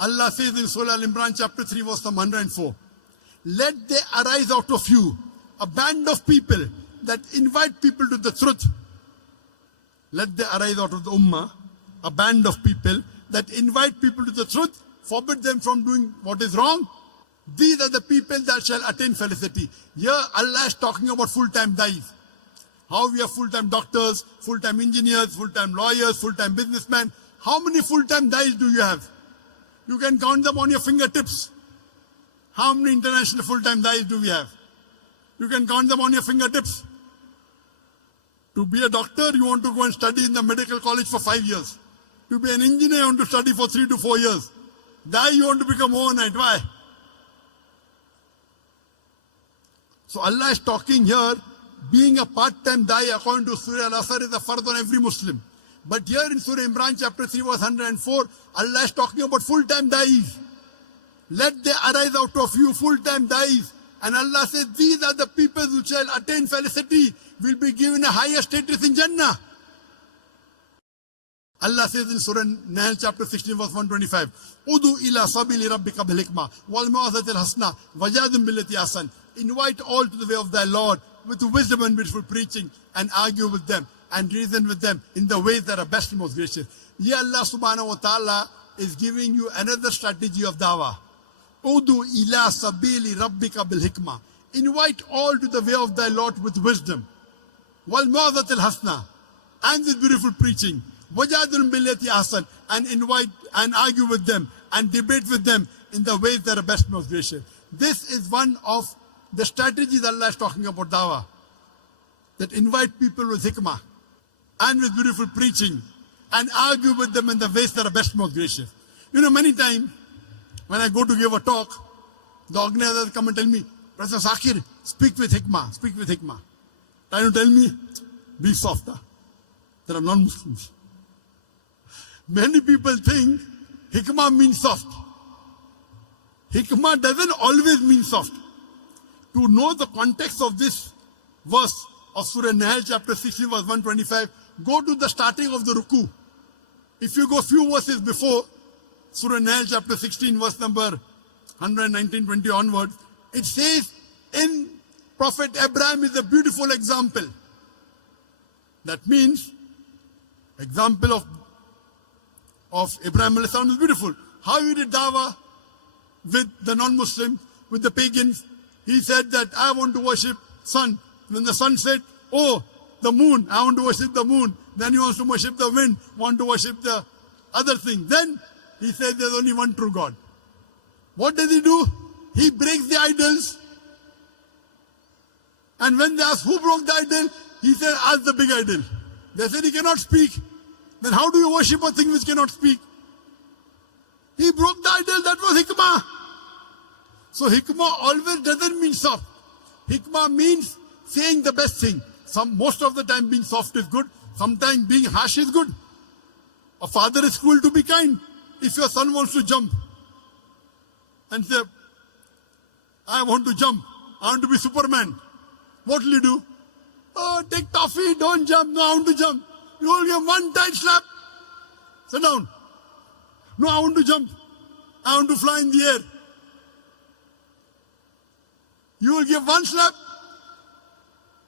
Allah says in Surah Al-Imran chapter 3 verse number 104, let there arise out of you a band of people that invite people to the truth. Let there arise out of the ummah a band of people that invite people to the truth, forbid them from doing what is wrong. These are the people that shall attain felicity. Here Allah is talking about full-time dais. How we have full-time doctors, full-time engineers, full-time lawyers, full-time businessmen. How many full-time dais do you have? You can count them on your fingertips. How many international full-time dais do we have? You can count them on your fingertips. To be a doctor, you want to go and study in the medical college for 5 years. To be an engineer, you want to study for 3 to 4 years. Dai, you want to become overnight. Why? So Allah is talking here, being a part-time dai according to Surah Al-Asr is a fard on every Muslim. But here in Surah Imran chapter 3 verse 104, Allah is talking about full-time dais. Let there arise out of you full-time dais. And Allah says, these are the people who shall attain felicity, will be given a higher status in Jannah. Allah says in Surah Nahl chapter 16 verse 125, Udu ila sabili rabbika bil hikmah wal mau'izatil hasana wajadil billati ahsan. Invite all to the way of thy Lord with wisdom and beautiful preaching, and argue with them and reason with them in the ways that are best and most gracious. Here Allah subhanahu wa ta'ala is giving you another strategy of dawah. Udu ila sabili rabbika bil hikmah. Invite all to the way of thy Lord with wisdom. Wal mau'izatil hasana, and with beautiful preaching. Wajadil billati ahsan, and invite and argue with them and debate with them in the ways that are best and most gracious. This is one of the strategies Allah is talking about dawah. That invite people with hikmah and with beautiful preaching and argue with them in the ways that are best and most gracious. You know, many times when I go to give a talk, the organizers come and tell me, Professor Zakir, speak with hikmah, speak with hikmah. Trying to tell me, be softer. There are non-Muslims. Many people think hikmah means soft. Hikmah doesn't always mean soft. To know the context of this verse of Surah Nahl chapter 16 verse 125, go to the starting of the ruku. If you go few verses before, Surah Nahl chapter 16 verse number 119-20 onwards, it says, in Prophet Abraham is a beautiful example. That means, example of Abraham alayhi salam is beautiful. How he did dawah with the non-Muslims, with the pagans. He said that I want to worship sun. When the sun said, oh, the moon, I want to worship the moon. Then he wants to worship the wind, want to worship the other thing. Then he said there's only one true God. What does he do? He breaks the idols. And when they ask who broke the idol, he said, ask the big idol. They said he cannot speak. Then how do you worship a thing which cannot speak? He broke the idol, that was hikmah. So hikmah always doesn't mean soft. Hikmah means saying the best thing. Most of the time being soft is good. Sometimes being harsh is good. A father is cruel to be kind. If your son wants to jump and say, I want to jump, I want to be Superman, what will you do? Oh, take toffee, don't jump, no, I want to jump. You will give one tight slap. Sit down. No, I want to jump. I want to fly in the air. You will give one slap.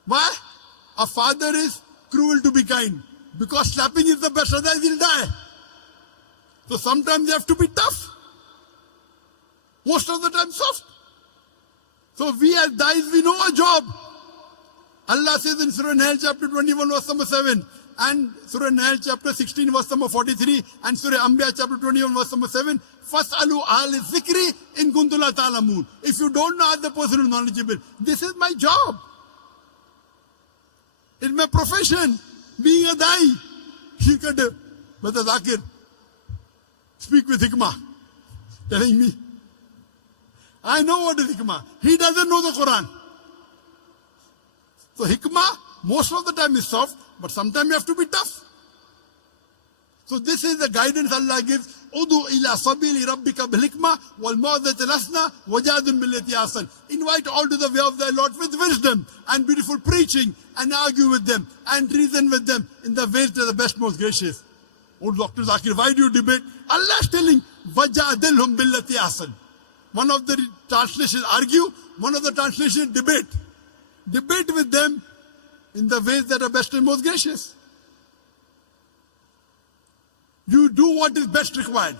Why? A father is cruel to be kind. Because slapping is the best, otherwise he'll die. So sometimes you have to be tough. Most of the time soft. So we as dais, we know our job. Allah says in Surah Nahl chapter 21 verse number 7, and Surah Nahl chapter 16 verse number 43, and Surah Anbiya chapter 21 verse number 7, Fas'alu ahli zikri in kuntum la ta'lamun. If you don't know, ask the person who is knowledgeable. This is my job. It's my profession. Being a dai. He could, Brother Zakir, speak with hikmah. Telling me, I know what is hikmah. He doesn't know the Quran. So hikmah, most of the time is soft, but sometimes you have to be tough. So this is the guidance Allah gives. Udu ila sabili rabbika bil hikmah wal mau'izatil hasana wajadil billati ahsan. Invite all to the way of thy Lord with wisdom and beautiful preaching, and argue with them and reason with them in the ways that are the best, most gracious. Oh, Dr. Zakir, why do you debate? Allah is telling, وَجَادِلْهُمْ بِالَّتِي أَحْسَنُ. One of the translations argue, one of the translations debate. Debate with them in the ways that are best and most gracious. You do what is best required.